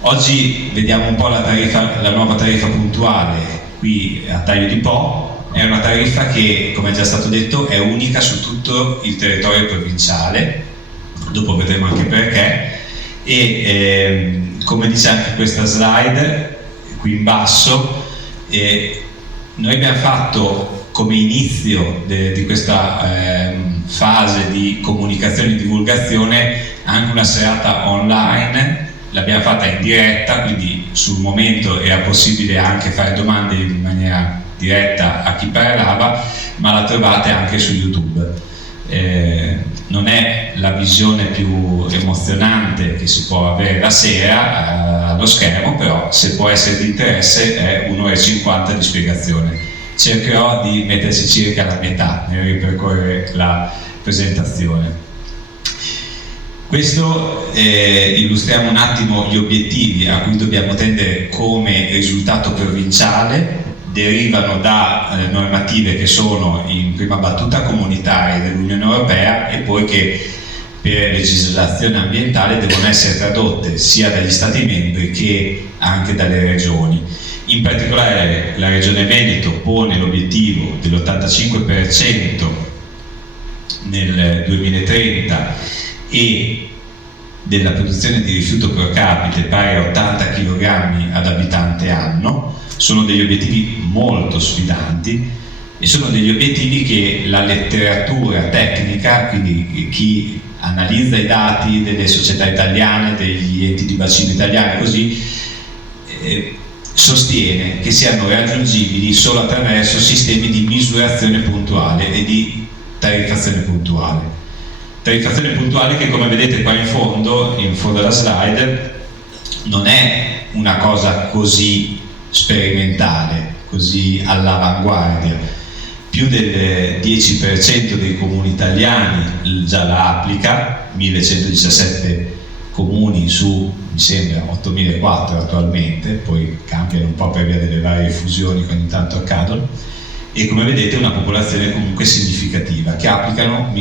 Oggi vediamo un po' la nuova tariffa puntuale qui a Taglio di Po. È una tariffa che, come è già stato detto, è unica su tutto il territorio provinciale, dopo vedremo anche perché, e come dice anche questa slide qui in basso, noi abbiamo fatto come inizio di questa fase di comunicazione e divulgazione anche una serata online. L'abbiamo fatta in diretta, quindi sul momento era possibile anche fare domande in maniera diretta a chi parlava, ma la trovate anche su YouTube. Non è la visione più emozionante che si può avere la sera allo schermo, però se può essere di interesse è 1 ora e 50 di spiegazione. Cercherò di mettersi circa la metà nel ripercorrere la presentazione. Questo illustriamo un attimo gli obiettivi a cui dobbiamo tendere come risultato provinciale. Derivano da normative che sono in prima battuta comunitarie dell'Unione Europea e poi che per legislazione ambientale devono essere tradotte sia dagli Stati membri che anche dalle regioni. In particolare la Regione Veneto pone l'obiettivo dell'85% nel 2030 e della produzione di rifiuto pro capite pari a 80 kg ad abitante anno. Sono degli obiettivi molto sfidanti e sono degli obiettivi che la letteratura tecnica, quindi chi analizza i dati delle società italiane, degli enti di bacino italiani, così sostiene che siano raggiungibili solo attraverso sistemi di misurazione puntuale e di tariffazione puntuale. Tariffazione puntuale che, come vedete qua in fondo alla slide, non è una cosa così sperimentale, così all'avanguardia. Più del 10% dei comuni italiani già la applica, 1117 comuni su, mi sembra, 8004 attualmente, poi cambiano un po' per via delle varie fusioni che ogni tanto accadono, e come vedete una popolazione comunque significativa che applicano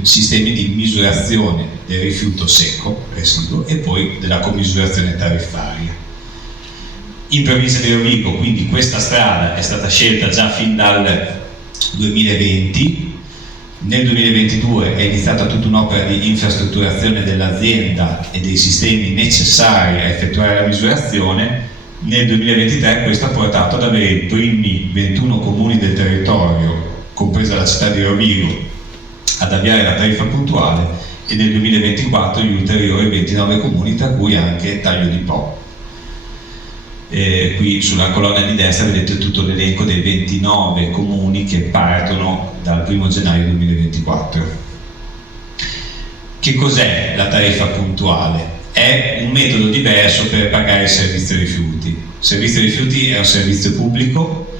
sistemi di misurazione del rifiuto secco, residuo, e poi della commisurazione tariffaria. In provincia di Rovigo, quindi, questa strada è stata scelta già fin dal 2020. Nel 2022 è iniziata tutta un'opera di infrastrutturazione dell'azienda e dei sistemi necessari a effettuare la misurazione. Nel 2023 questo ha portato ad avere i primi 21 comuni del territorio, compresa la città di Rovigo, ad avviare la tariffa puntuale, e nel 2024 gli ulteriori 29 comuni, tra cui anche Taglio di Po. Qui sulla colonna di destra vedete tutto l'elenco dei 29 comuni che partono dal 1 gennaio 2024. Che cos'è la tariffa puntuale? È un metodo diverso per pagare il servizio rifiuti. Il servizio rifiuti è un servizio pubblico,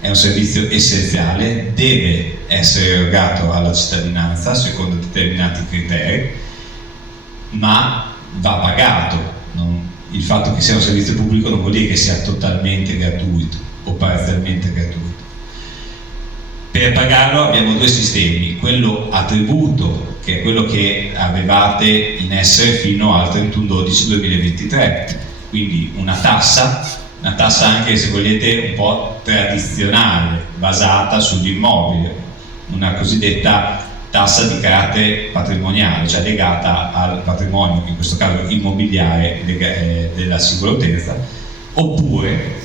è un servizio essenziale, deve essere erogato alla cittadinanza secondo determinati criteri, ma va pagato. Il fatto che sia un servizio pubblico non vuol dire che sia totalmente gratuito o parzialmente gratuito. Per pagarlo abbiamo due sistemi: quello a tributo, che è quello che avevate in essere fino al 31/12/2023, quindi una tassa anche, se volete, un po' tradizionale, basata sull'immobile, una cosiddetta tassa di carattere patrimoniale, cioè legata al patrimonio, in questo caso immobiliare, della singola utenza, oppure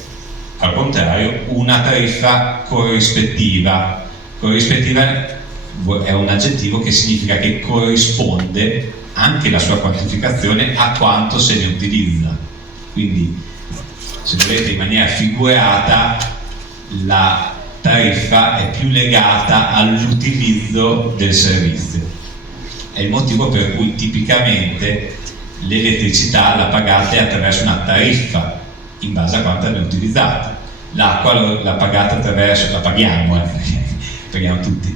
al contrario una tariffa corrispettiva. Corrispettiva è un aggettivo che significa che corrisponde anche la sua quantificazione a quanto se ne utilizza. Quindi, se volete, in maniera figurata, la tariffa è più legata all'utilizzo del servizio. È il motivo per cui tipicamente l'elettricità la pagate attraverso una tariffa in base a quanto ne utilizzate. L'acqua la pagate attraverso, la paghiamo tutti,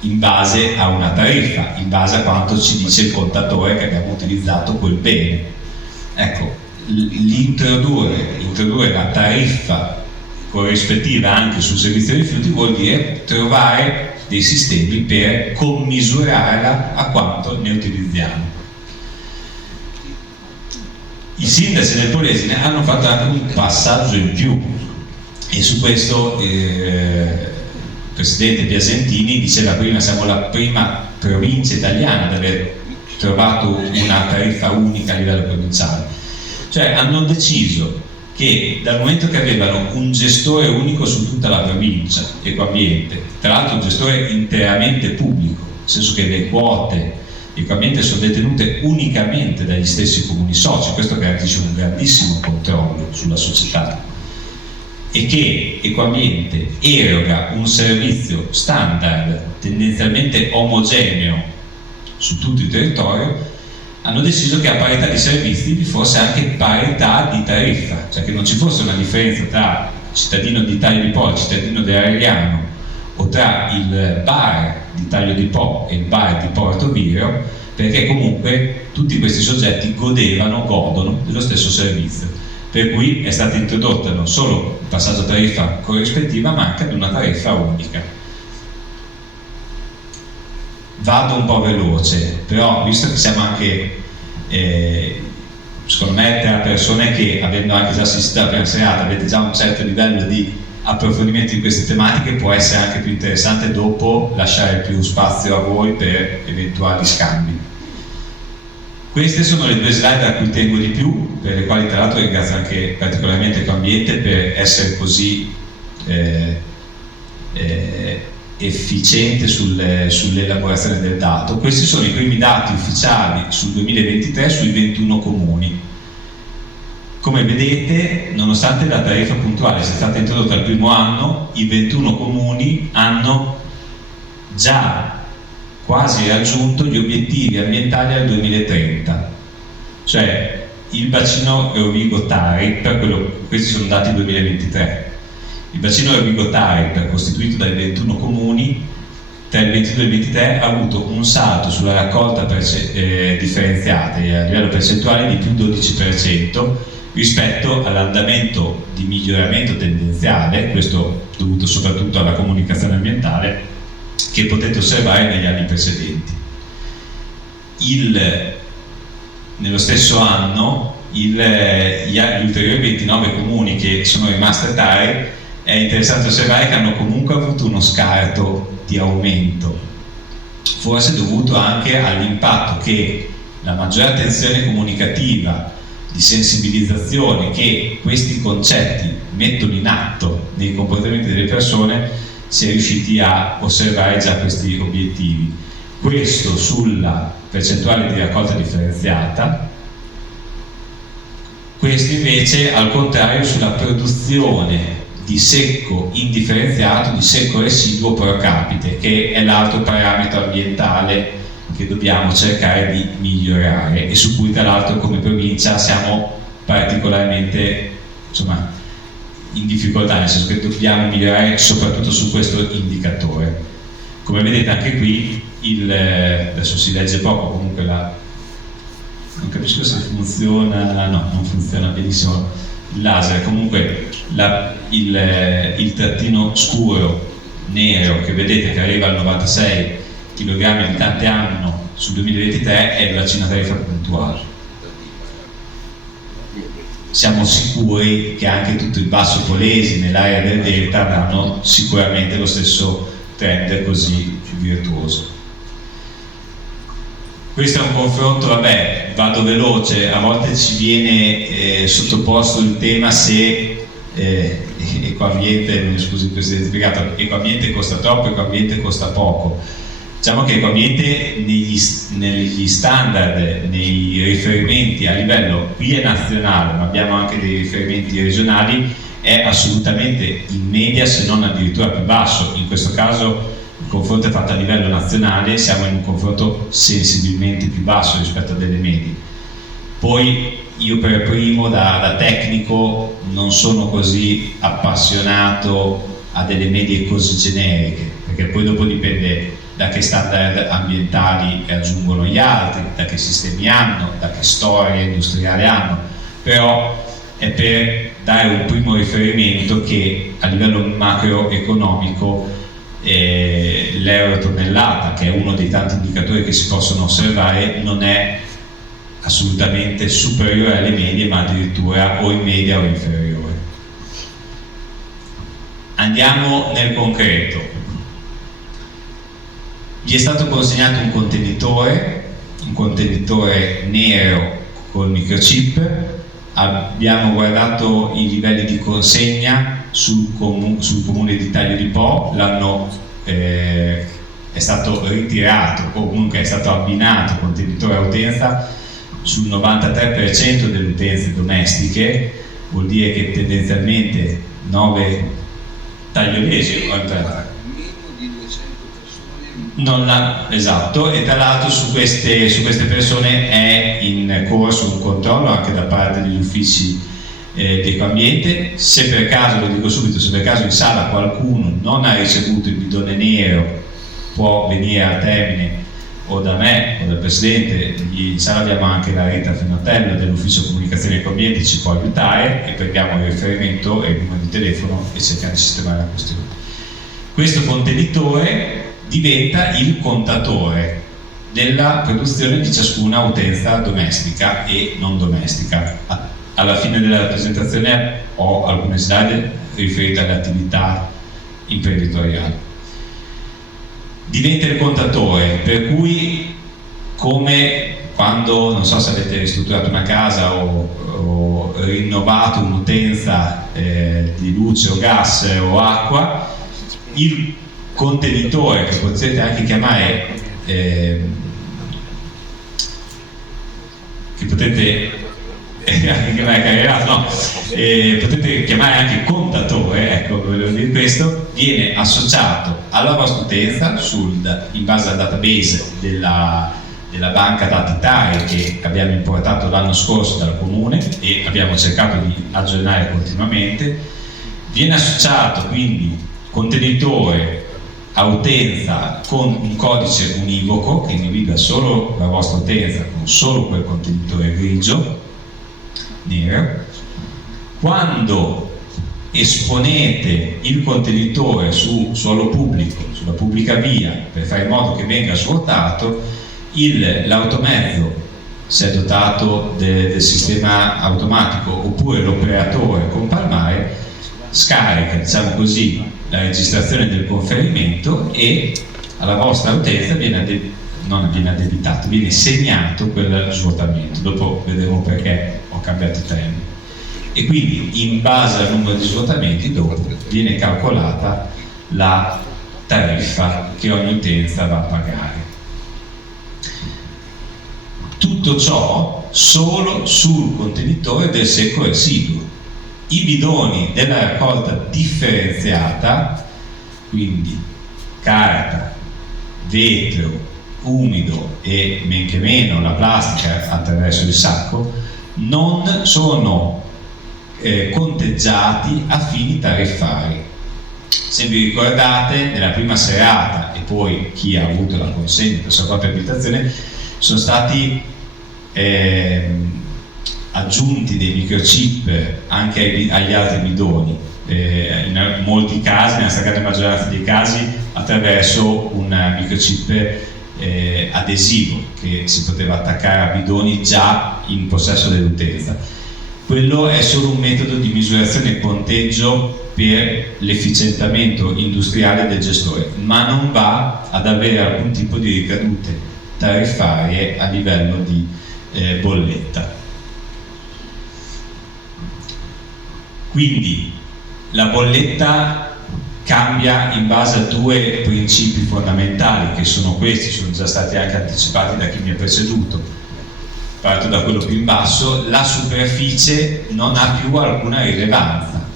in base a una tariffa, in base a quanto ci dice il contatore che abbiamo utilizzato quel bene. Ecco, l'introdurre la tariffa corrispettiva anche sul servizio dei rifiuti vuol dire trovare dei sistemi per commisurarla a quanto ne utilizziamo. I sindaci del Polesine hanno fatto anche un passaggio in più, e su questo il presidente Piasentini diceva prima: siamo la prima provincia italiana ad aver trovato una tariffa unica a livello provinciale. Cioè hanno deciso che dal momento che avevano un gestore unico su tutta la provincia, Ecoambiente, tra l'altro un gestore interamente pubblico, nel senso che le quote Ecoambiente sono detenute unicamente dagli stessi comuni soci, questo garantisce un grandissimo controllo sulla società, e che Ecoambiente eroga un servizio standard tendenzialmente omogeneo su tutto il territorio, hanno deciso che a parità di servizi vi fosse anche parità di tariffa, cioè che non ci fosse una differenza tra cittadino di Taglio di Po e cittadino dell'Ariano, o tra il bar di Taglio di Po e il bar di Porto Viro, perché comunque tutti questi soggetti godono dello stesso servizio, per cui è stata introdotta non solo il passaggio a tariffa corrispettiva, ma anche ad una tariffa unica. Vado un po' veloce, però visto che siamo anche secondo me tra persone che, avendo anche già assistito alla prima serata, avete già un certo livello di approfondimento di queste tematiche, può essere anche più interessante dopo lasciare più spazio a voi per eventuali scambi. Queste sono le due slide a cui tengo di più, per le quali tra l'altro ringrazio anche particolarmente Ecoambiente per essere così efficiente sull'elaborazione del dato. Questi sono i primi dati ufficiali sul 2023 sui 21 comuni. Come vedete, nonostante la tariffa puntuale sia stata introdotta il primo anno, i 21 comuni hanno già quasi raggiunto gli obiettivi ambientali al 2030, cioè il bacino Rovigo-Tarip, questi sono dati 2023, il bacino Rovigo-Tarip, costituito dai 21 comuni, tra il 22 e il 23 ha avuto un salto sulla raccolta differenziata a livello percentuale di più 12% rispetto all'andamento di miglioramento tendenziale, questo dovuto soprattutto alla comunicazione ambientale, che potete osservare negli anni precedenti. Nello stesso anno gli ulteriori 29 comuni che sono rimasti a Tari, è interessante osservare che hanno comunque avuto uno scarto di aumento, forse dovuto anche all'impatto che la maggiore attenzione comunicativa, di sensibilizzazione che questi concetti mettono in atto nei comportamenti delle persone, si è riusciti a osservare già questi obiettivi. Questo sulla percentuale di raccolta differenziata, questo invece al contrario sulla produzione di secco indifferenziato, di secco residuo pro capite, che è l'altro parametro ambientale che dobbiamo cercare di migliorare e su cui tra l'altro come provincia siamo particolarmente in difficoltà, nel senso che dobbiamo migliorare soprattutto su questo indicatore. Come vedete anche qui, adesso si legge poco, comunque non capisco se funziona, no, non funziona benissimo il laser, comunque il trattino scuro nero che vedete che arriva al 96 kg abitante anno sul 2023 è il bacino a tariffa puntuale. Siamo sicuri che anche tutto il Basso Polesine, l'area del Delta, avranno sicuramente lo stesso trend così virtuoso. Questo è un confronto, vabbè, vado veloce, a volte ci viene sottoposto il tema se Ecoambiente, mi scusi il Presidente spiegato, Ecoambiente costa troppo, Ecoambiente costa poco. Diciamo che Ecoambiente negli standard, nei riferimenti a livello qui è nazionale, ma abbiamo anche dei riferimenti regionali, è assolutamente in media, se non addirittura più basso. In questo caso il confronto è fatto a livello nazionale, siamo in un confronto sensibilmente più basso rispetto a delle medie. Poi io per primo da tecnico non sono così appassionato a delle medie così generiche, perché poi dopo dipende da che standard ambientali aggiungono gli altri, da che sistemi hanno, da che storia industriale hanno, però è per dare un primo riferimento che a livello macroeconomico l'euro tonnellata, che è uno dei tanti indicatori che si possono osservare, non è assolutamente superiore alle medie, ma addirittura o in media o inferiore. Andiamo nel concreto. Gli è stato consegnato un contenitore nero col microchip. Abbiamo guardato i livelli di consegna sul comune di Taglio di Po, è stato ritirato o comunque è stato abbinato il contenitore a utenza sul 93% delle utenze domestiche. Vuol dire che tendenzialmente 9 tagliolesi non l'hanno, esatto, e tra l'altro su queste persone è in corso un controllo anche da parte degli uffici di Ecoambiente. Se per caso, lo dico subito, se per caso in sala qualcuno non ha ricevuto il bidone nero, può venire a Termine o da me o dal Presidente. In sala abbiamo anche la Rita Fenatello dell'Ufficio Comunicazione Ecoambiente, ci può aiutare, e prendiamo il riferimento e il numero di telefono e cerchiamo di sistemare la questione. Questo contenitore diventa il contatore della produzione di ciascuna utenza domestica e non domestica. Alla fine della presentazione ho alcune slide riferite alle attività imprenditoriali. Diventa il contatore, per cui come quando, non so se avete ristrutturato una casa o rinnovato un'utenza di luce o gas o acqua, il contenitore, che potete anche chiamare potete chiamare anche contatore, ecco, volevo dire questo, viene associato alla vostra utenza in base al database della banca dati TARI che abbiamo importato l'anno scorso dal comune e abbiamo cercato di aggiornare continuamente. Viene associato quindi contenitore a utenza con un codice univoco che individua solo la vostra utenza con solo quel contenitore grigio, nero. Quando esponete il contenitore su suolo pubblico, sulla pubblica via, per fare in modo che venga svuotato, l'automezzo, se è dotato del sistema automatico, oppure l'operatore con palmare, scarica, diciamo così, la registrazione del conferimento e alla vostra utenza non viene addebitato, viene segnato quel svuotamento. Dopo vedremo perché ho cambiato i termini. E quindi in base al numero di svuotamenti dopo viene calcolata la tariffa che ogni utenza va a pagare. Tutto ciò solo sul contenitore del secco residuo. I bidoni della raccolta differenziata, quindi carta, vetro, umido e men che meno la plastica attraverso il sacco, non sono conteggiati a fini tariffari. Se vi ricordate, nella prima serata, e poi chi ha avuto la consegna per sua propria abitazione, sono stati aggiunti dei microchip anche agli altri bidoni, in molti casi, nella stragrande maggioranza dei casi, attraverso un microchip adesivo che si poteva attaccare a bidoni già in possesso dell'utenza. Quello è solo un metodo di misurazione e conteggio per l'efficientamento industriale del gestore, ma non va ad avere alcun tipo di ricadute tariffarie a livello di bolletta. Quindi la bolletta cambia in base a due principi fondamentali, che sono questi, sono già stati anche anticipati da chi mi ha preceduto. Parto da quello più in basso: la superficie non ha più alcuna rilevanza,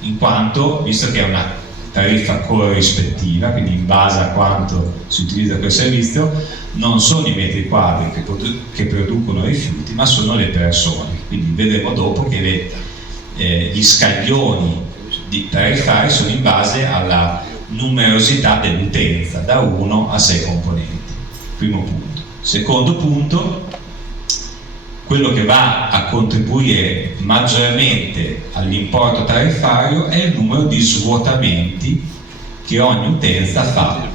in quanto, visto che è una tariffa corrispettiva, quindi in base a quanto si utilizza quel servizio, non sono i metri quadri che producono rifiuti, ma sono le persone. Quindi vedremo dopo che gli scaglioni tariffari sono in base alla numerosità dell'utenza, da 1 a 6 componenti. Primo punto. Secondo punto: quello che va a contribuire maggiormente all'importo tariffario è il numero di svuotamenti che ogni utenza fa.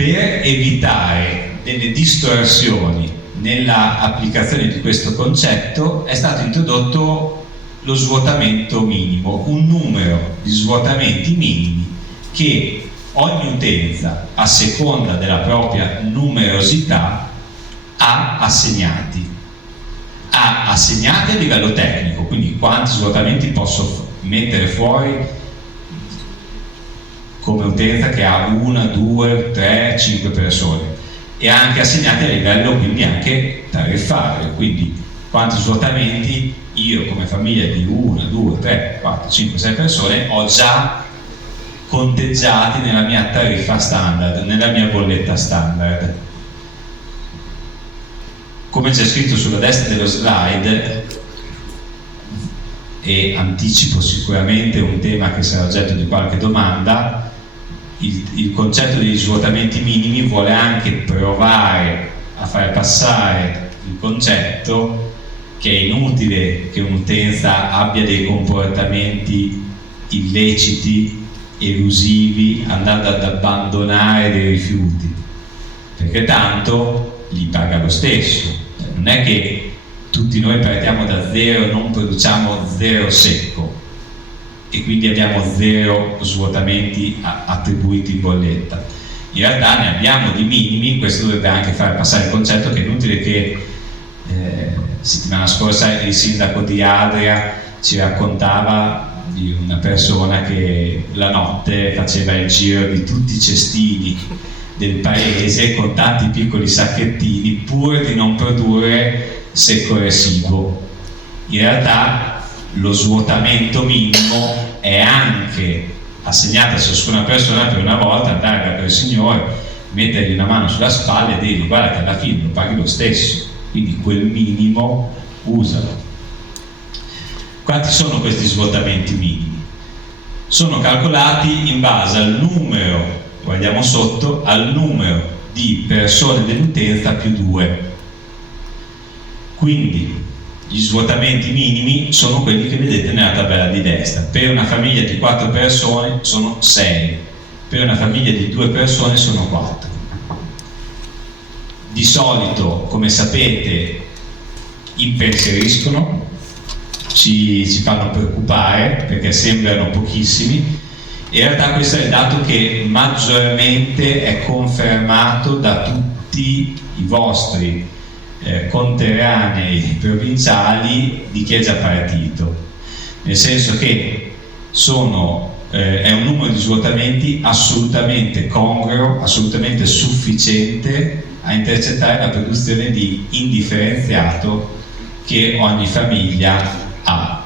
Per evitare delle distorsioni nella applicazione di questo concetto è stato introdotto lo svuotamento minimo, un numero di svuotamenti minimi che ogni utenza, a seconda della propria numerosità, ha assegnati a livello tecnico, quindi quanti svuotamenti posso mettere fuori come utenza che ha 1, 2, 3, 5 persone, e anche assegnati a livello quindi anche tariffario, quindi quanti svuotamenti io come famiglia di 1, 2, 3, 4, 5, 6 persone ho già conteggiati nella mia tariffa standard, nella mia bolletta standard. Come c'è scritto sulla destra dello slide, e anticipo sicuramente un tema che sarà oggetto di qualche domanda, il concetto degli svuotamenti minimi vuole anche provare a far passare il concetto che è inutile che un'utenza abbia dei comportamenti illeciti, elusivi, andando ad abbandonare dei rifiuti, perché tanto li paga lo stesso. Non è che tutti noi partiamo da zero e non produciamo zero secco e quindi abbiamo zero svuotamenti attribuiti in bolletta. In realtà ne abbiamo di minimi. Questo dovrebbe anche far passare il concetto che è inutile che settimana scorsa il sindaco di Adria ci raccontava di una persona che la notte faceva il giro di tutti i cestini del paese con tanti piccoli sacchettini pur di non produrre secco residuo. In realtà lo svuotamento minimo è anche assegnato a ciascuna persona per una volta andare da quel signore, mettergli una mano sulla spalla e dirgli guarda che alla fine lo paghi lo stesso, quindi quel minimo usalo. Quanti sono questi svuotamenti minimi? Sono calcolati in base al numero, guardiamo sotto, al numero di persone dell'utenza più 2. Quindi gli svuotamenti minimi sono quelli che vedete nella tabella di destra. Per una famiglia di 4 persone sono 6, per una famiglia di 2 persone sono 4. Di solito, come sapete, impensieriscono, ci fanno preoccupare perché sembrano pochissimi. In realtà questo è il dato che maggiormente è confermato da tutti i vostri conterranei provinciali di chi è già partito, nel senso che è un numero di svuotamenti assolutamente congruo, assolutamente sufficiente a intercettare la produzione di indifferenziato che ogni famiglia ha.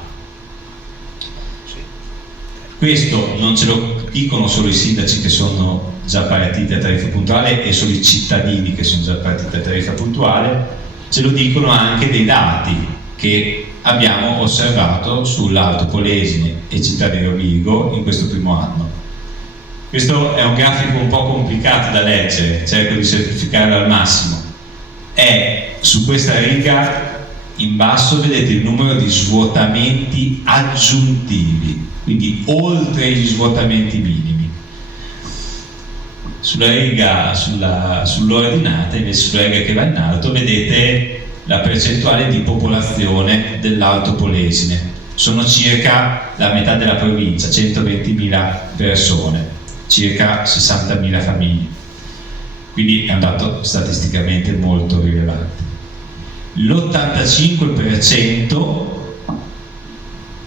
Questo non ce lo dicono solo i sindaci che sono già partiti a tariffa puntuale e solo i cittadini che sono già partiti a tariffa puntuale, ce lo dicono anche dei dati che abbiamo osservato sull'Alto Polesine e Città di Rovigo in questo primo anno. Questo è un grafico un po' complicato da leggere, cerco di semplificarlo al massimo. Su questa riga in basso vedete il numero di svuotamenti aggiuntivi, quindi oltre gli svuotamenti minimi. Sulla riga sull'ordinata, invece sulla riga che va in alto, vedete la percentuale di popolazione dell'Alto Polesine. Sono circa la metà della provincia, 120.000 persone, circa 60.000 famiglie. Quindi è un dato statisticamente molto rilevante. L'85%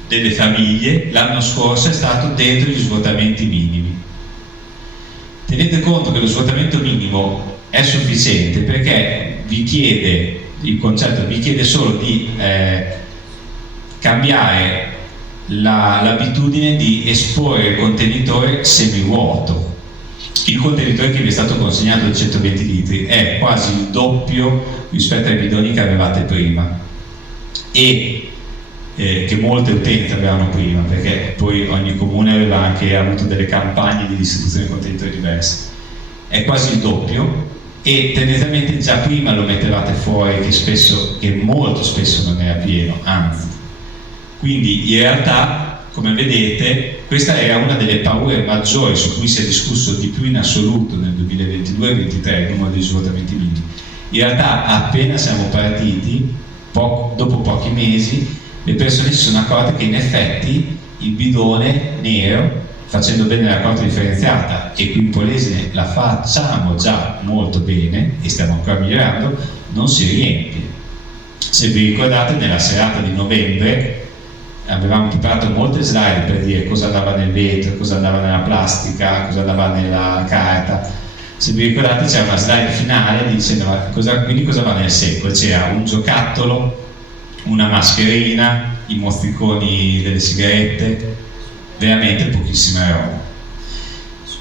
delle famiglie l'anno scorso è stato dentro gli svuotamenti minimi. Tenete conto che lo svuotamento minimo è sufficiente perché il concetto vi chiede solo di cambiare l'abitudine di esporre il contenitore semivuoto. Il contenitore che vi è stato consegnato di 120 litri è quasi il doppio rispetto ai bidoni che avevate prima e che molte utenze avevano prima, perché poi ogni comune aveva anche avuto delle campagne di distribuzione di contenitori diverse. È quasi il doppio e tendenzialmente già prima lo mettevate fuori che molto spesso non era pieno, anzi. Quindi in realtà come vedete, questa era una delle paure maggiori su cui si è discusso di più in assoluto nel 2022-2023, il numero degli svuotamenti minimi. In realtà appena siamo partiti, dopo pochi mesi, le persone si sono accorte che in effetti il bidone nero, facendo bene la raccolta differenziata, e qui in Polesine la facciamo già molto bene e stiamo ancora migliorando, non si riempie. Se vi ricordate, nella serata di novembre avevamo preparato molte slide per dire cosa andava nel vetro, cosa andava nella plastica, cosa andava nella carta. Se vi ricordate c'era una slide finale dicendo quindi cosa va nel secco. C'era un giocattolo, una mascherina, i mostriconi delle sigarette, veramente pochissima roba.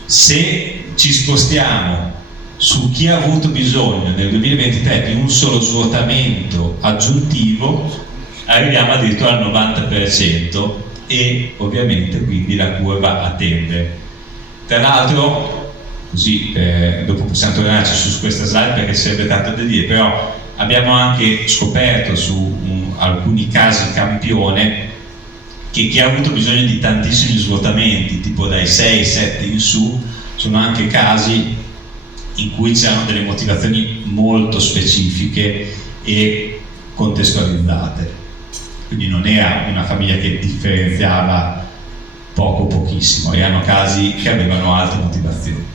Se ci spostiamo su chi ha avuto bisogno nel 2023 di un solo svuotamento aggiuntivo, arriviamo addirittura al 90% e ovviamente quindi la curva a tende. Tra l'altro, così dopo possiamo tornarci su questa slide perché serve tanto da dire, però abbiamo anche scoperto su alcuni casi campione che chi ha avuto bisogno di tantissimi svuotamenti, tipo dai 6-7 in su, sono anche casi in cui c'erano delle motivazioni molto specifiche e contestualizzate. Quindi non era una famiglia che differenziava poco o pochissimo, erano casi che avevano altre motivazioni.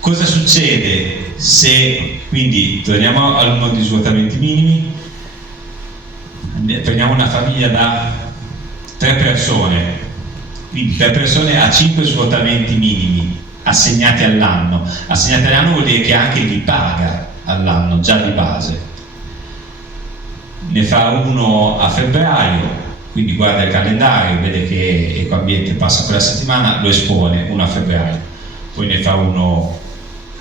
Cosa succede se, quindi torniamo al numero di svuotamenti minimi, prendiamo una famiglia da 3 persone, quindi 3 persone a 5 svuotamenti minimi assegnati all'anno. Assegnati all'anno vuol dire che anche li paga all'anno, già di base. Ne fa uno a febbraio, quindi guarda il calendario, vede che Ecoambiente passa quella settimana, lo espone, uno a febbraio. Poi ne fa uno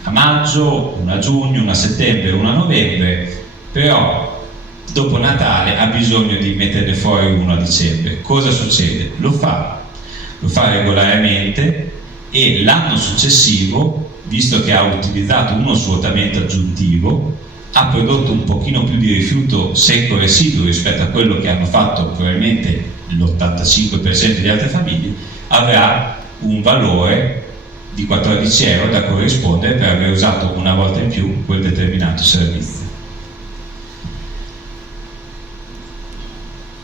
a maggio, uno a giugno, uno a settembre, uno a novembre, però dopo Natale ha bisogno di metterne fuori uno a dicembre. Cosa succede? Lo fa regolarmente e l'anno successivo, visto che ha utilizzato uno svuotamento aggiuntivo, ha prodotto un pochino più di rifiuto secco residuo rispetto a quello che hanno fatto probabilmente l'85% di altre famiglie, avrà un valore di 14 euro da corrispondere per aver usato una volta in più quel determinato servizio.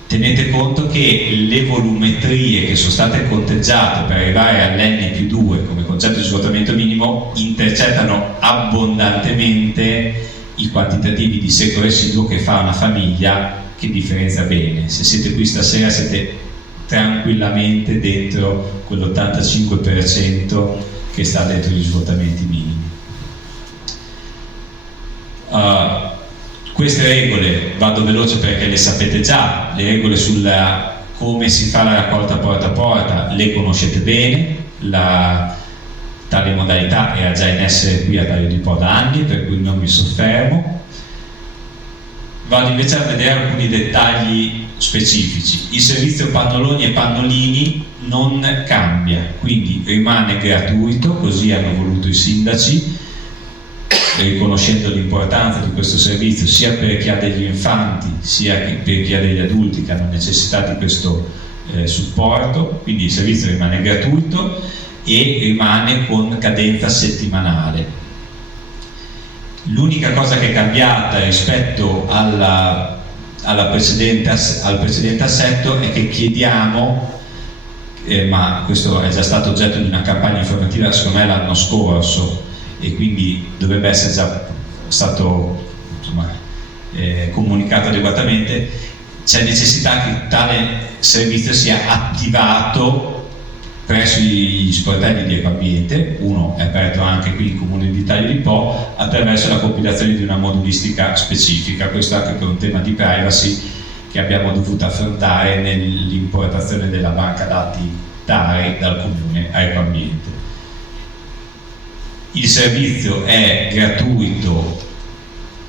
Tenete conto che le volumetrie che sono state conteggiate per arrivare all'N+2 come concetto di svuotamento minimo intercettano abbondantemente i quantitativi di secco residuo che fa una famiglia che differenzia bene. Se siete qui stasera siete tranquillamente dentro quell'85% che sta dentro gli svuotamenti minimi. Queste regole, vado veloce perché le sapete già, le regole sulla come si fa la raccolta porta a porta le conoscete bene, tale modalità era già in essere qui a Taglio di Po da anni, per cui non mi soffermo. Vado invece a vedere alcuni dettagli specifici. Il servizio pannoloni e pannolini non cambia, quindi rimane gratuito, così hanno voluto i sindaci, riconoscendo l'importanza di questo servizio sia per chi ha degli infanti sia per chi ha degli adulti che hanno necessità di questo supporto. Quindi il servizio rimane gratuito e rimane con cadenza settimanale. L'unica cosa che è cambiata rispetto al precedente assetto è che chiediamo, ma questo è già stato oggetto di una campagna informativa secondo me l'anno scorso e quindi dovrebbe essere già stato comunicato adeguatamente, c'è necessità che tale servizio sia attivato presso gli sportelli di Ecoambiente. Uno è aperto anche qui in Comune di Taglio di Po attraverso la compilazione di una modulistica specifica, questo anche per un tema di privacy che abbiamo dovuto affrontare nell'importazione della banca dati TARI dal Comune a Ecoambiente. Il servizio è gratuito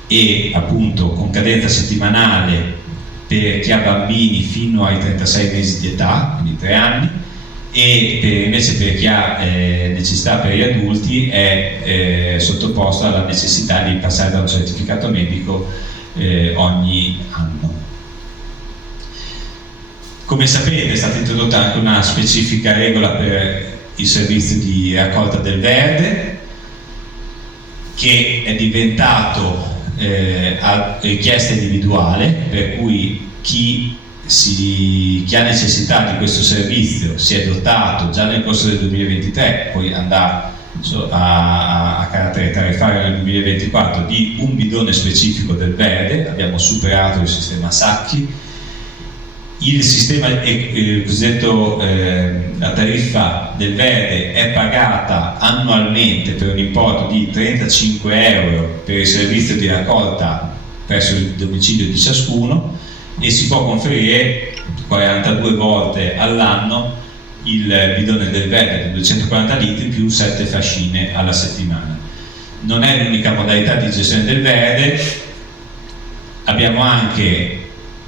e appunto con cadenza settimanale per chi ha bambini fino ai 36 mesi di età, quindi 3 anni, e invece per chi ha necessità per gli adulti è sottoposto alla necessità di passare da un certificato medico ogni anno. Come sapete è stata introdotta anche una specifica regola per il servizio di raccolta del verde, che è diventato a richiesta individuale, per cui chi ha necessità di questo servizio si è dotato già nel corso del 2023, poi andrà a carattere tariffario nel 2024, di un bidone specifico del verde. Abbiamo superato il sistema sacchi. Il sistema, il cosiddetto, la tariffa del verde è pagata annualmente per un importo di 35 euro per il servizio di raccolta presso il domicilio di ciascuno, e si può conferire 42 volte all'anno il bidone del verde di 240 litri più 7 fascine alla settimana. Non è l'unica modalità di gestione del verde, abbiamo anche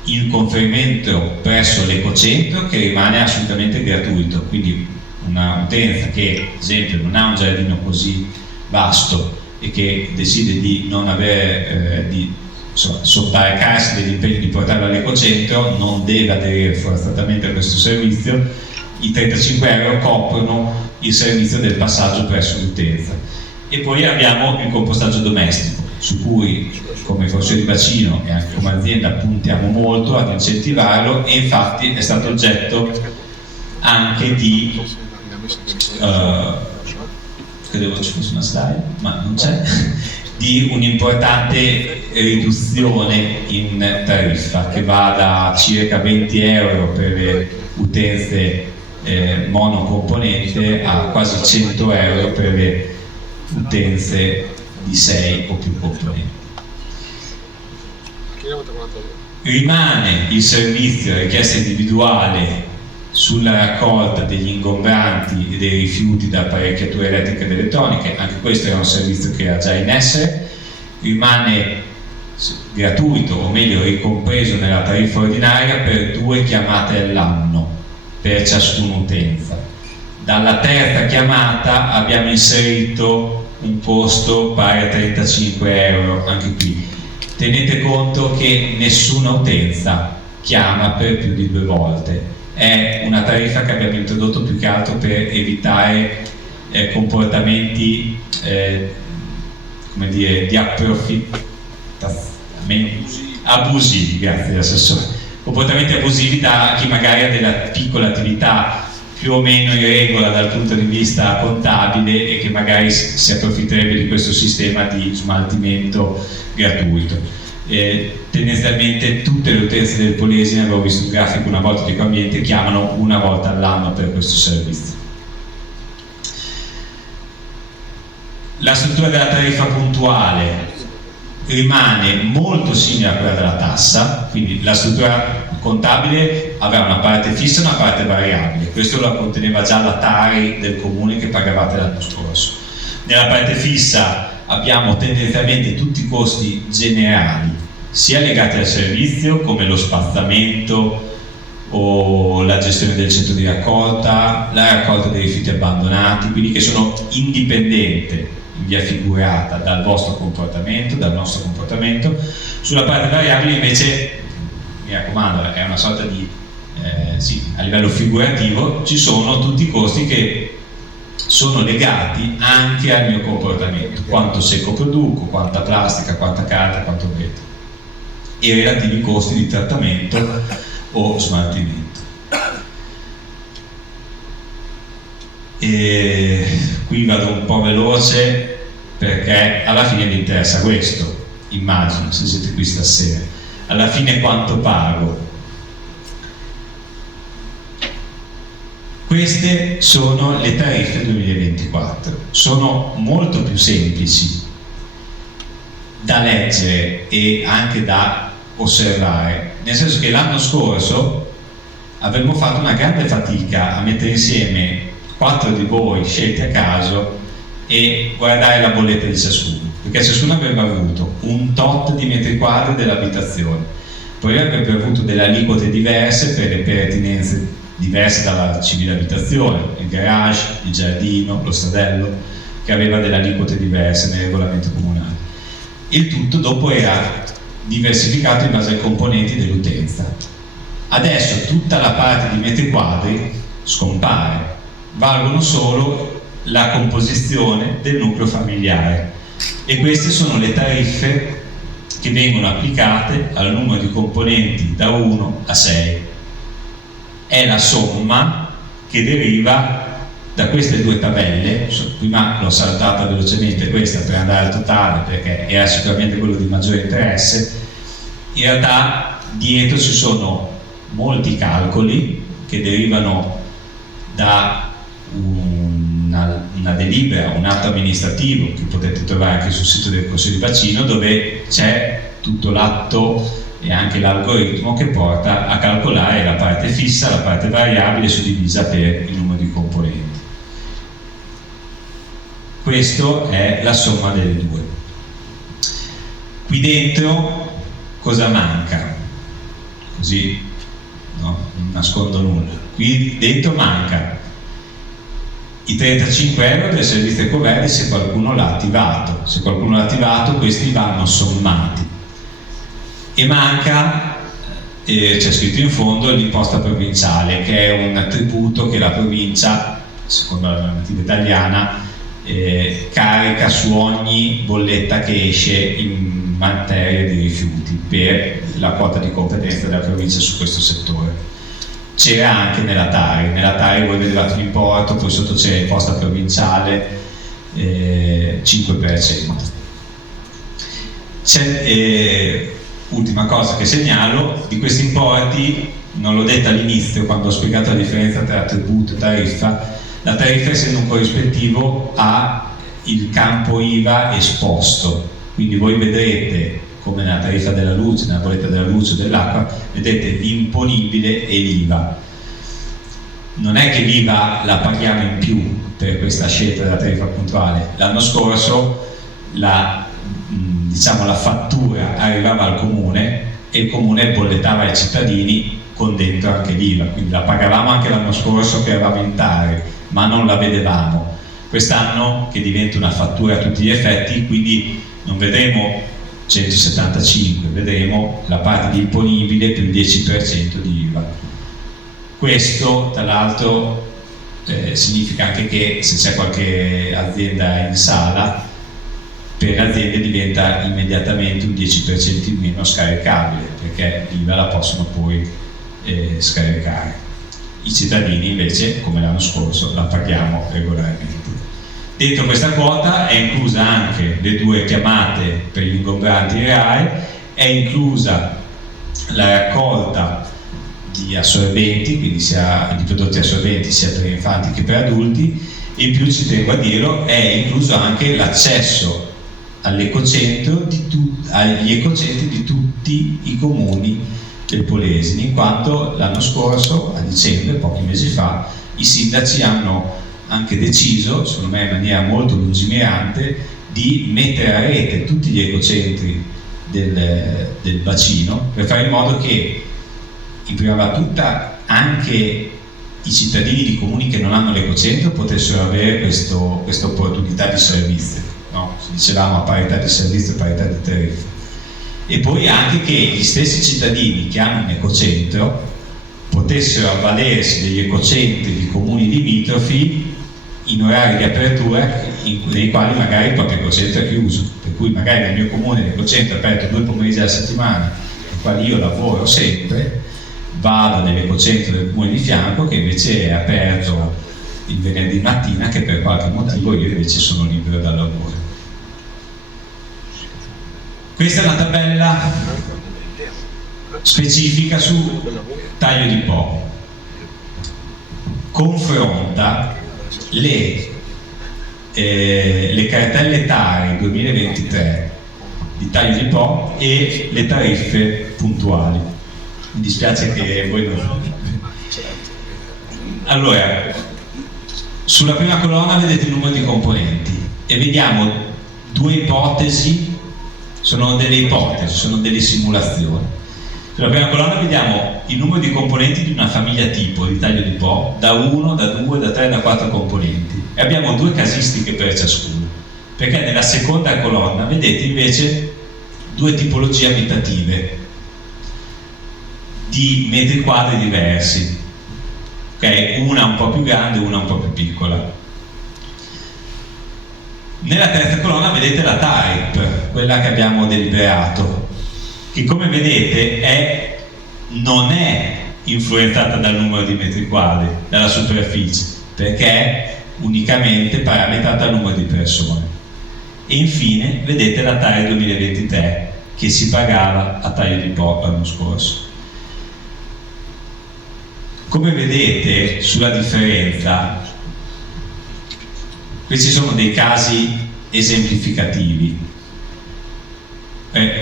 il conferimento presso l'ecocentro, che rimane assolutamente gratuito, quindi una utenza che ad esempio non ha un giardino così vasto e che decide di non avere sottacaricarsi degli impegni di portarlo all'ecocentro, non deve aderire forzatamente a questo servizio. I 35 euro coprono il servizio del passaggio presso l'utenza. E poi abbiamo il compostaggio domestico, su cui come Consiglio di Bacino e anche come azienda puntiamo molto ad incentivarlo, e infatti è stato oggetto anche di credevo ci fosse una slide, ma non c'è, di un'importante riduzione in tariffa, che va da circa 20 euro per le utenze monocomponente a quasi 100 euro per le utenze di 6 o più componenti. Rimane il servizio a richiesta individuale sulla raccolta degli ingombranti e dei rifiuti da apparecchiature elettriche ed elettroniche. Anche questo era un servizio che era già in essere, rimane gratuito, o meglio ricompreso nella tariffa ordinaria, per 2 chiamate all'anno per ciascuna utenza. Dalla terza chiamata abbiamo inserito un costo pari a 35 euro, anche qui. Tenete conto che nessuna utenza chiama per più di 2 volte. È una tariffa che abbiamo introdotto più che altro per evitare comportamenti come dire, di approfittamento abusivi, grazie assessore, comportamenti abusivi da chi magari ha della piccola attività più o meno in regola dal punto di vista contabile e che magari si approfitterebbe di questo sistema di smaltimento gratuito. Tendenzialmente tutte le utenze del Polesine, avevo visto un grafico una volta di Ecoambiente, chiamano una volta all'anno per questo servizio. La struttura della tariffa puntuale rimane molto simile a quella della tassa, quindi la struttura contabile aveva una parte fissa e una parte variabile. Questo lo conteneva già la Tari del comune che pagavate l'anno scorso. Nella parte fissa abbiamo tendenzialmente tutti i costi generali, sia legati al servizio come lo spazzamento o la gestione del centro di raccolta, la raccolta dei rifiuti abbandonati, quindi che sono indipendenti in via figurata dal vostro comportamento, dal nostro comportamento. Sulla parte variabile invece, mi raccomando, è una sorta di sì, a livello figurativo ci sono tutti i costi che sono legati anche al mio comportamento, quanto secco produco, quanta plastica, quanta carta, quanto vetro, e i relativi costi di trattamento o smaltimento. E qui vado un po' veloce perché alla fine vi interessa questo, immagino, se siete qui stasera. Alla fine quanto pago? Queste sono le tariffe 2024, sono molto più semplici da leggere e anche da osservare, nel senso che l'anno scorso avremmo fatto una grande fatica a mettere insieme 4 di voi scelti a caso e guardare la bolletta di ciascuno, perché ciascuno avrebbe avuto un tot di metri quadri dell'abitazione, poi avrebbe avuto delle aliquote diverse per le pertinenze diverse dalla civile abitazione, il garage, il giardino, lo stadello, che aveva delle aliquote diverse nel regolamento comunale. Il tutto dopo era diversificato in base ai componenti dell'utenza. Adesso tutta la parte di metri quadri scompare, valgono solo la composizione del nucleo familiare, e queste sono le tariffe che vengono applicate al numero di componenti da 1 a 6. È la somma che deriva da queste due tabelle. Prima l'ho saltata velocemente questa per andare al totale perché era sicuramente quello di maggiore interesse. In realtà dietro ci sono molti calcoli che derivano da una delibera, un atto amministrativo che potete trovare anche sul sito del Consiglio di Bacino, dove c'è tutto l'atto e anche l'algoritmo che porta a calcolare la parte fissa, la parte variabile suddivisa per il numero di componenti. Questo è la somma delle due. Qui dentro cosa manca? Così no, non nascondo nulla. Qui dentro manca i 35 euro del servizio Ecoverdi se qualcuno l'ha attivato. Se qualcuno l'ha attivato, questi vanno sommati. E manca, c'è scritto in fondo, l'imposta provinciale, che è un tributo che la provincia, secondo la normativa italiana, carica su ogni bolletta che esce in materia di rifiuti per la quota di competenza della provincia su questo settore. C'era anche nella Tari voi vedevate l'importo, poi sotto c'era imposta provinciale 5%. Ultima cosa che segnalo, di questi importi, non l'ho detto all'inizio quando ho spiegato la differenza tra tributo e tariffa, la tariffa essendo un corrispettivo ha il campo IVA esposto, quindi voi vedrete come nella tariffa della luce, nella bolletta della luce o dell'acqua, vedete l'imponibile e l'IVA. Non è che l'IVA la paghiamo in più per questa scelta della tariffa puntuale. L'anno scorso la fattura arrivava al comune e il comune bollettava ai cittadini con dentro anche l'IVA, quindi la pagavamo anche l'anno scorso che eravamo in Tari, ma non la vedevamo. Quest'anno che diventa una fattura a tutti gli effetti, quindi non vedremo 175, vedremo la parte di imponibile più il 10% di IVA. Questo tra l'altro significa anche che se c'è qualche azienda in sala, per le aziende diventa immediatamente un 10% in meno scaricabile, perché l'IVA la possono poi scaricare. I cittadini invece, come l'anno scorso, la paghiamo regolarmente. Dentro questa quota è inclusa anche le due chiamate per gli ingombranti RAE, è inclusa la raccolta di assorbenti, quindi sia di prodotti assorbenti sia per infanti che per adulti, e in più ci tengo a dirlo, è incluso anche l'accesso all'ecocentro agli ecocentri di tutti i comuni del Polesine, in quanto l'anno scorso, a dicembre, pochi mesi fa, i sindaci hanno anche deciso, secondo me in maniera molto lungimirante, di mettere a rete tutti gli ecocentri del bacino per fare in modo che in prima battuta anche i cittadini di comuni che non hanno l'ecocentro potessero avere questa opportunità di servizio, no? Dicevamo a parità di servizio, a parità di tariffa, e poi anche che gli stessi cittadini che hanno un ecocentro potessero avvalersi degli ecocentri di comuni limitrofi in orari di apertura nei quali magari il proprio ecocentro è chiuso, per cui magari nel mio comune l'ecocentro è aperto 2 pomeriggi alla settimana, nei quali io lavoro sempre, vado nell'ecocentro del comune di fianco che invece è aperto il venerdì mattina, che per qualche motivo io invece sono libero dal lavoro. Questa è una tabella specifica su taglio di Po, confronta le cartelle Tari 2023 di taglio di Po e le tariffe puntuali. Mi dispiace che voi non... Allora, sulla prima colonna vedete il numero di componenti e vediamo due ipotesi, sono delle ipotesi, sono delle simulazioni. Sulla prima colonna vediamo il numero di componenti di una famiglia tipo di taglio di Po, da 1, da 2, da 3, da 4 componenti, e abbiamo due casistiche per ciascuno, perché nella seconda colonna vedete invece due tipologie abitative. di metri quadri diversi, okay? Una un po' più grande, una un po' più piccola. Nella terza colonna vedete la TARIP, quella che abbiamo deliberato, che come vedete non è influenzata dal numero di metri quadri, dalla superficie, perché è unicamente parametrata al numero di persone. E infine vedete la TARI 2023 che si pagava a taglio di Po l'anno scorso. Come vedete sulla differenza, questi sono dei casi esemplificativi.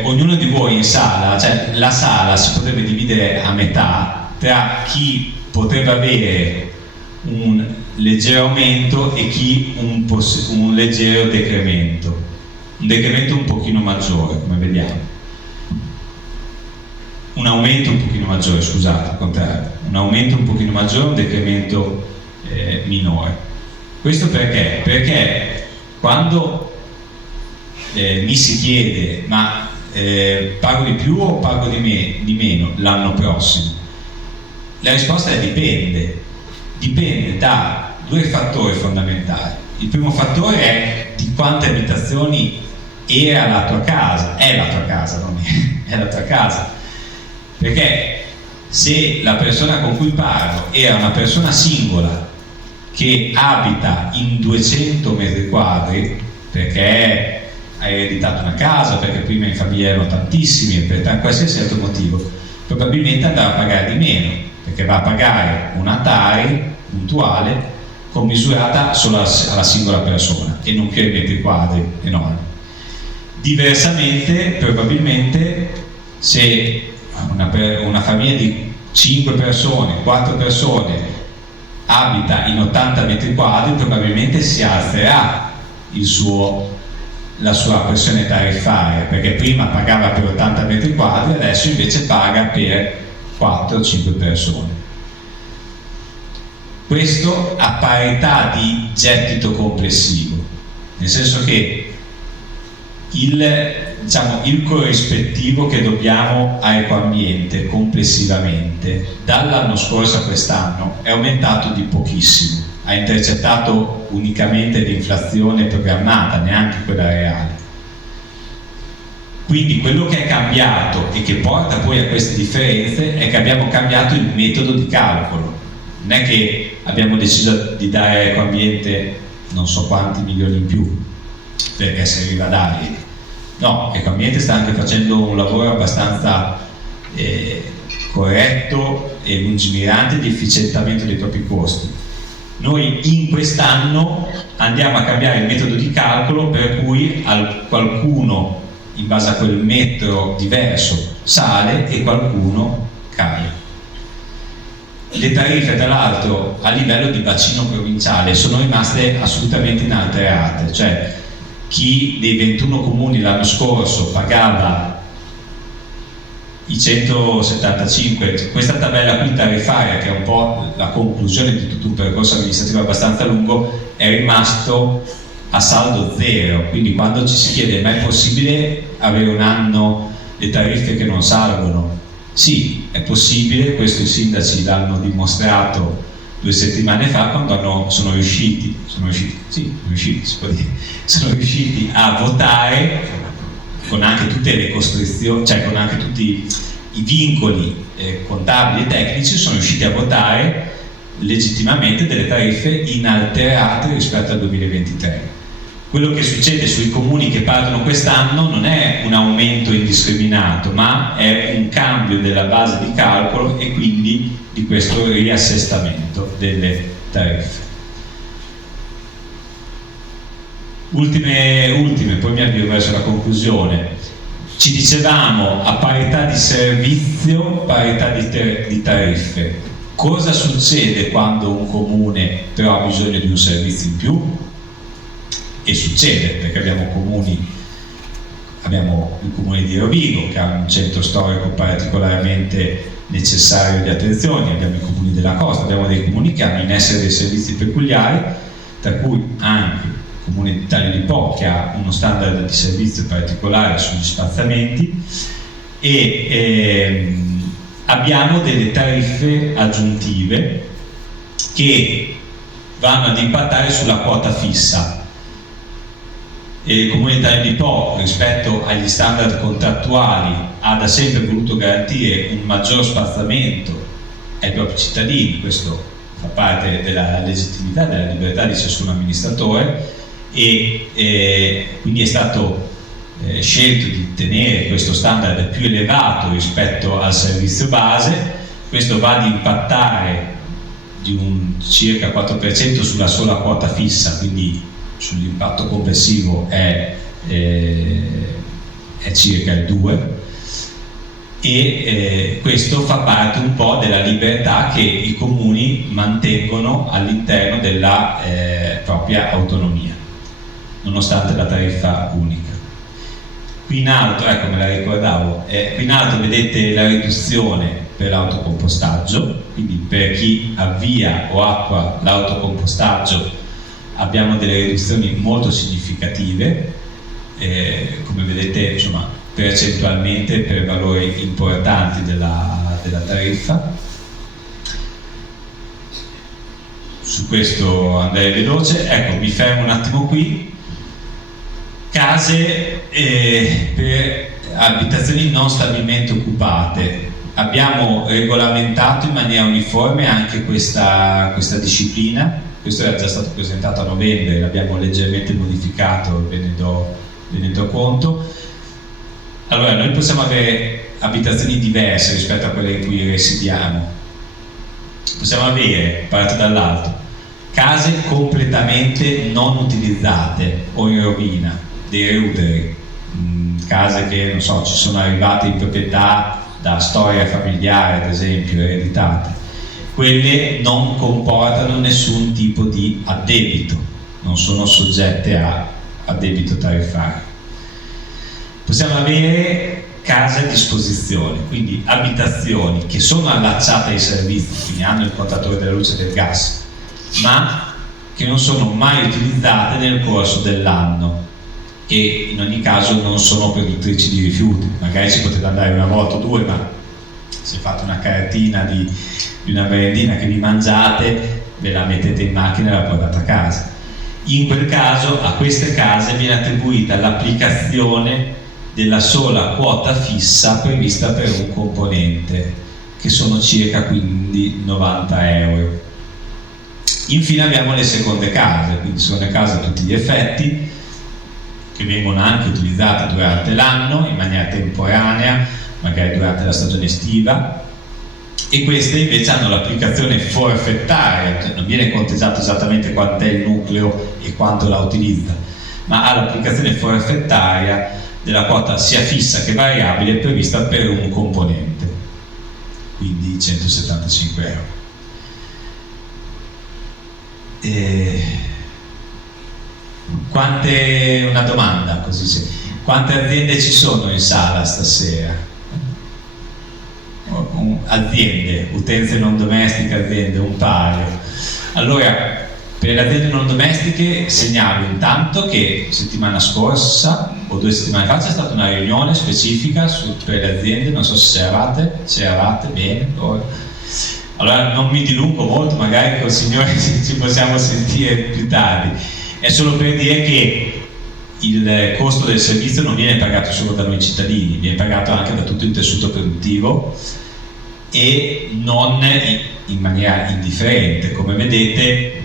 Ognuno di voi in sala, cioè la sala si potrebbe dividere a metà tra chi potrebbe avere un leggero aumento e chi un leggero decremento, un decremento un pochino maggiore, come vediamo, un aumento un pochino maggiore, scusate, al contrario, un aumento un pochino maggiore, un decremento minore. Questo perché? Perché quando mi si chiede ma pago di più o pago di meno l'anno prossimo, la risposta è dipende da due fattori fondamentali. Il primo fattore è di quante abitazioni era la tua casa, è la tua casa, non è la tua casa, perché se la persona con cui parlo era una persona singola che abita in 200 metri quadri perché ha ereditato una casa, perché prima in famiglia erano tantissimi, per qualsiasi altro motivo, probabilmente andrà a pagare di meno, perché va a pagare una TARI puntuale commisurata solo alla singola persona e non più ai metri quadri enormi. Diversamente, probabilmente, se una famiglia di 5 persone, 4 persone abita in 80 metri quadri, probabilmente si alzerà la sua pressione tariffaria, perché prima pagava per 80 metri quadri, adesso invece paga per 4-5 persone. Questo a parità di gettito complessivo, nel senso che il corrispettivo che dobbiamo a Ecoambiente complessivamente dall'anno scorso a quest'anno è aumentato di pochissimo, ha intercettato unicamente l'inflazione programmata, neanche quella reale. Quindi quello che è cambiato e che porta poi a queste differenze è che abbiamo cambiato il metodo di calcolo. Non è che abbiamo deciso di dare a Ecoambiente non so quanti milioni in più perché serviva a darli. No, Ecoambiente sta anche facendo un lavoro abbastanza corretto e lungimirante di efficientamento dei propri costi. Noi in quest'anno andiamo a cambiare il metodo di calcolo per cui qualcuno in base a quel metro diverso sale e qualcuno cade. Le tariffe tra l'altro a livello di bacino provinciale sono rimaste assolutamente inalterate, cioè chi dei 21 comuni l'anno scorso pagava i 175, questa tabella qui tariffaria che è un po' la conclusione di tutto un percorso amministrativo abbastanza lungo, è rimasto a saldo zero, quindi quando ci si chiede ma è possibile avere un anno le tariffe che non salgono? Sì, è possibile, questo i sindaci l'hanno dimostrato 2 settimane fa quando sono riusciti a votare con anche tutte le costrizioni, cioè con anche tutti i vincoli contabili e tecnici, sono riusciti a votare legittimamente delle tariffe inalterate rispetto al 2023. Quello che succede sui comuni che partono quest'anno non è un aumento indiscriminato, ma è un cambio della base di calcolo e quindi di questo riassestamento delle tariffe. Ultime, poi mi avvio verso la conclusione. Ci dicevamo a parità di servizio, parità di tariffe. Cosa succede quando un comune però ha bisogno di un servizio in più? E succede, perché abbiamo il comune di Rovigo che ha un centro storico particolarmente necessario di attenzione, abbiamo i comuni della costa, abbiamo dei comuni che hanno in essere dei servizi peculiari, tra cui anche il comune di Taglio di Po che ha uno standard di servizio particolare sugli spazzamenti e abbiamo delle tariffe aggiuntive che vanno ad impattare sulla quota fissa. E il Comune di Italia di Po, rispetto agli standard contrattuali, ha da sempre voluto garantire un maggior spazzamento ai propri cittadini. Questo fa parte della legittimità, della libertà di ciascun amministratore, e quindi è stato scelto di tenere questo standard più elevato rispetto al servizio base. Questo va ad impattare di un circa 4% sulla sola quota fissa, quindi sull'impatto complessivo è circa il 2%, e questo fa parte un po' della libertà che i comuni mantengono all'interno della propria autonomia, nonostante la tariffa unica. Qui in alto, ecco, me la ricordavo, qui in alto vedete la riduzione per l'autocompostaggio, quindi per chi avvia o attua l'autocompostaggio abbiamo delle riduzioni molto significative, come vedete, insomma, percentualmente per valori importanti della tariffa. Su questo andrei veloce. Ecco, mi fermo un attimo qui. Case per abitazioni non stabilmente occupate. Abbiamo regolamentato in maniera uniforme anche questa disciplina. Questo era già stato presentato a novembre, l'abbiamo leggermente modificato, ve ne do conto. Allora, noi possiamo avere abitazioni diverse rispetto a quelle in cui residiamo. Possiamo avere, parto dall'alto, case completamente non utilizzate o in rovina, dei ruderi, case che, non so, ci sono arrivate in proprietà da storia familiare, ad esempio, ereditate. Quelle non comportano nessun tipo di addebito, non sono soggette a addebito tariffario. Possiamo avere case a disposizione, quindi abitazioni che sono allacciate ai servizi, quindi hanno il contatore della luce e del gas, ma che non sono mai utilizzate nel corso dell'anno e in ogni caso non sono produttrici di rifiuti. Magari ci potete andare una volta o due, ma se fate una cartina di una merendina che vi mangiate, ve la mettete in macchina e la portate a casa. In quel caso a queste case viene attribuita l'applicazione della sola quota fissa prevista per un componente, che sono circa quindi 90 euro. Infine abbiamo le seconde case, quindi sono le case a tutti gli effetti, che vengono anche utilizzate durante l'anno in maniera temporanea, magari durante la stagione estiva, e queste invece hanno l'applicazione forfettaria, cioè non viene conteggiato esattamente quant'è il nucleo e quanto la utilizza, ma ha l'applicazione forfettaria della quota sia fissa che variabile prevista per un componente, quindi 175 euro. Una domanda, così sì. Quante aziende ci sono in sala stasera? Aziende, utenze non domestiche, aziende, un paio. Allora, per le aziende non domestiche segnalo intanto che settimana scorsa o 2 settimane fa c'è stata una riunione specifica per le aziende, non so se c'eravate, bene. Allora non mi dilungo molto, magari col Signore ci possiamo sentire più tardi. È solo per dire che il costo del servizio non viene pagato solo da noi cittadini, viene pagato anche da tutto il tessuto produttivo e non in maniera indifferente. Come vedete,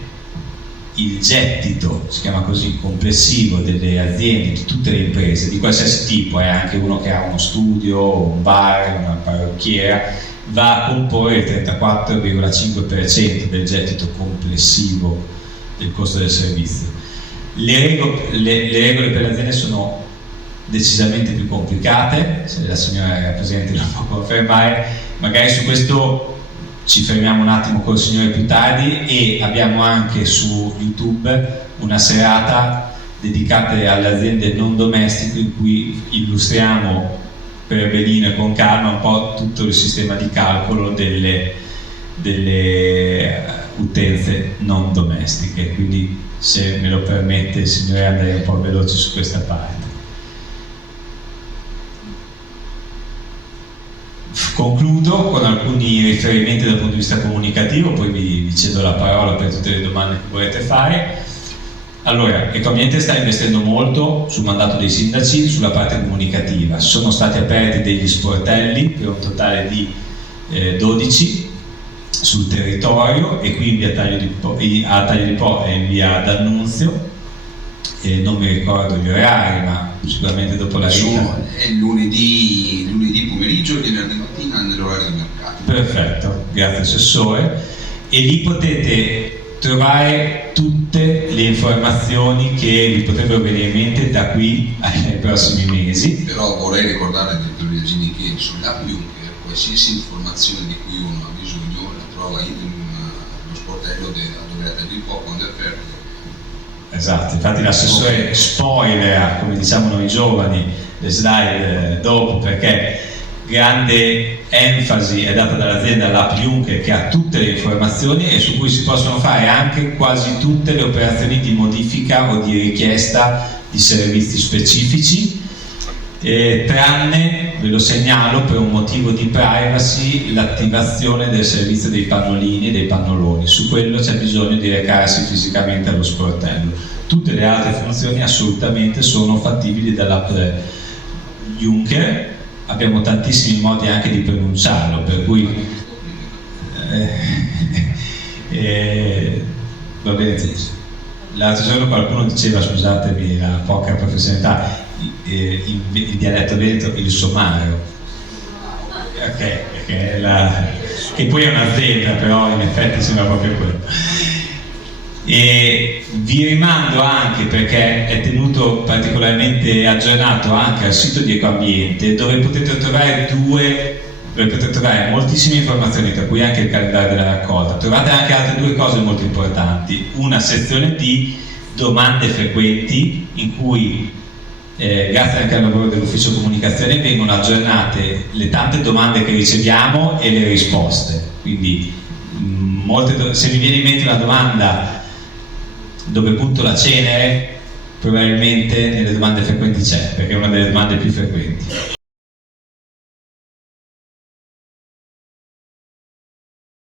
il gettito, si chiama così, complessivo delle aziende, di tutte le imprese, di qualsiasi tipo, è anche uno che ha uno studio, un bar, una parrucchiera, va a comporre il 34,5% del gettito complessivo del costo del servizio. Le regole per le aziende sono decisamente più complicate, se la signora Presidente lo può confermare. Magari su questo ci fermiamo un attimo col Signore più tardi, e abbiamo anche su YouTube una serata dedicata alle aziende non domestiche in cui illustriamo per benino e con calma un po' tutto il sistema di calcolo delle utenze non domestiche. Quindi, se me lo permette, Signore, andrei un po' veloce su questa parte. Concludo con alcuni riferimenti dal punto di vista comunicativo, poi vi cedo la parola per tutte le domande che volete fare. Allora, Ecoambiente sta investendo molto sul mandato dei sindaci, sulla parte comunicativa. Sono stati aperti degli sportelli per un totale di 12 sul territorio, e qui in via Taglio di Po e in via D'Annunzio. Non mi ricordo gli orari, ma sicuramente dopo la riunione. È lunedì pomeriggio e venerdì mattina nell'orario di mercato. Perfetto, grazie Assessore. E lì potete trovare tutte le informazioni che vi potrebbero venire in mente da qui ai prossimi mesi. Però vorrei ricordare al direttore Biagini che sull'app Juncker qualsiasi informazione di cui uno ha bisogno la trova in lo sportello dove è di Po quando è aperto. Esatto, infatti l'assessore spoilerà, come diciamo noi giovani, le slide dopo, perché grande enfasi è data dall'azienda all'app Juncker, che ha tutte le informazioni e su cui si possono fare anche quasi tutte le operazioni di modifica o di richiesta di servizi specifici, tranne, ve lo segnalo, per un motivo di privacy, l'attivazione del servizio dei pannolini e dei pannoloni. Su quello c'è bisogno di recarsi fisicamente allo sportello. Tutte le altre funzioni assolutamente sono fattibili dall'app Juncker. Abbiamo tantissimi modi anche di pronunciarlo, per cui va bene. L'altro giorno qualcuno diceva, scusatemi la poca professionalità, in dialetto veneto il sommario, che poi è un'azienda, però in effetti sembra proprio quello. E vi rimando anche, perché è tenuto particolarmente aggiornato, anche al sito di Ecoambiente, dove potete trovare moltissime informazioni, tra cui anche il calendario della raccolta. Trovate anche altre due cose molto importanti: una sezione di domande frequenti, in cui grazie anche al lavoro dell'ufficio comunicazione vengono aggiornate le tante domande che riceviamo e le risposte. Quindi se vi viene in mente una domanda dove butto la cenere, probabilmente nelle domande frequenti c'è, perché è una delle domande più frequenti.